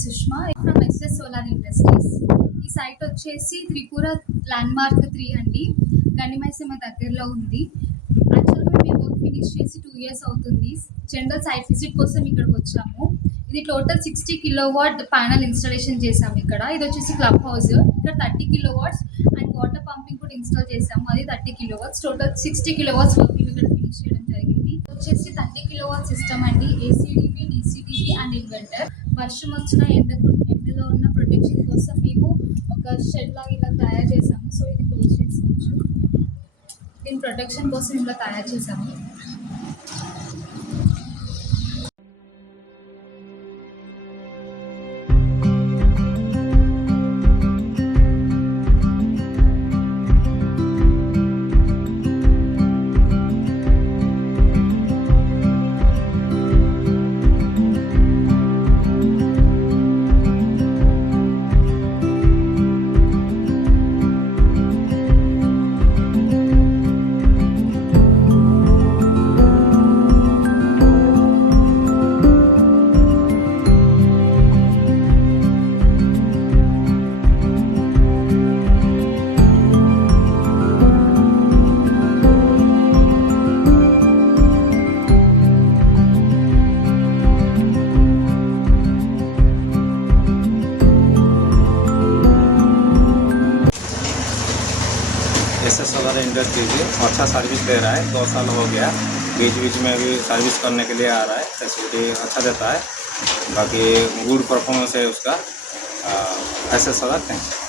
Sushma from SS solar industries. ఈ site వచ్చేసి త్రిపుర ల్యాండ్మార్క్ 3 అండి, గండిమైసమ్మ దగ్గరలో ఉంది. యాక్చువల్గా మేము వర్క్ ఫినిష్ చేసి 2 ఇయర్స్ అవుతుంది. జనరల్ సైట్ విజిట్ కోసం ఇక్కడికి వచ్చాము. ఇది టోటల్ 60 కిలోవాట్ ప్యానల్ ఇన్స్టాలేషన్ చేసాము ఇక్కడ. ఇది వచ్చేసి క్లబ్ హౌస్. ఇక్కడ 30 కిలోవాట్స్ అండ్ వాటర్ పంపింగ్ కూడా ఇన్స్టాల్ చేసాము, అది 30 కిలోవాట్స్. టోటల్ 60 కిలోవాట్స్ వర్క్ ఇక్కడ ఫినిష్ చేయడం జరిగింది. వచ్చేసి 30 కిలోవాట్ సిస్టమ్ అండి, ఏసీడీపీ, డీసీడీపీ అండ్ ఇన్వర్టర్. వర్షం వచ్చిన ఎండలో ఉన్న ప్రొటెక్షన్ కోసం మేము ఒక షెడ్ లాగా ఇలా తయారు చేసాము. సో ఇది క్లోజ్ చేసుకోవచ్చు. దీని ప్రొటెక్షన్ కోసం ఇలా తయారు చేసాము. एसएस सोलर इंडस्ट्रीज अच्छा सर्विस दे रहा है, 2 साल हो गया। बीच बीच में भी सर्विस करने के लिए आ रहा है, फैसिलिटी अच्छा देता है। बाकी गुड परफॉर्मेंस है उसका। SS solar, thanks.